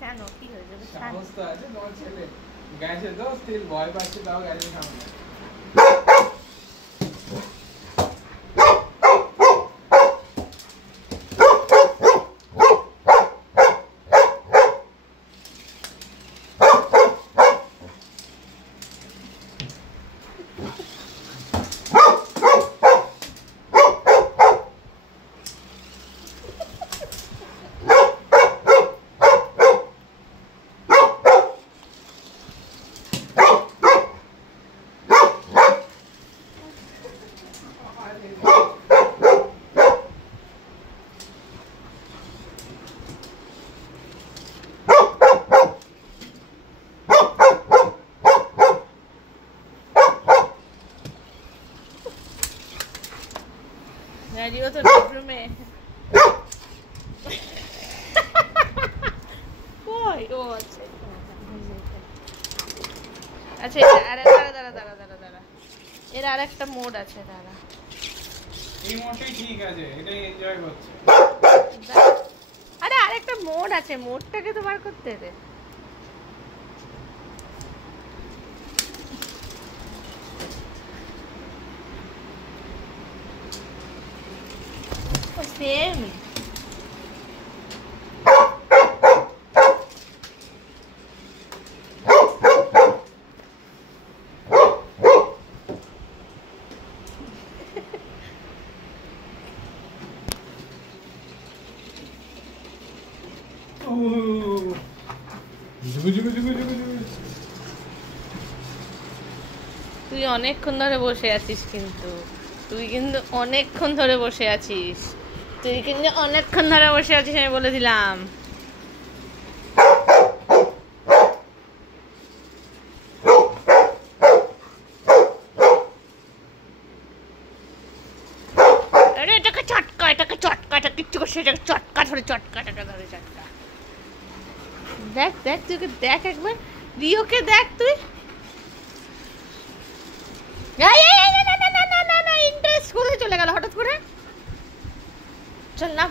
কেন কি হয়েছে? সমস্ত আছে তোমার ছেলে গেছে তো স্টিল ভয় পাচ্ছে তাও গেছে সামনে। রিও তো বেডরুমে কই ও আচ্ছা আচ্ছা আরে দাঁড়া এর আরেকটা মোড আছে দাঁড়া এই মোডটাই ঠিক আছে এটাই এনজয় করছে আরে আরেকটা মোড আছে মোডটাকে তো বার করতে দে সেম তুই অনেকক্ষণ ধরে বসে আছিস কিন্তু অনেকক্ষণ ধরে বসে আছিস আমি বলে দিলাম আরে এটাকে চটকা এটা কিচ্ছু করছে এটাকে চটকা ধরে চটকা দেখ তুই দেখ একবার রিওকে দেখ তুই ইন্টারেস্ট কোথায় চলে গেল হঠাৎ করে চল নাম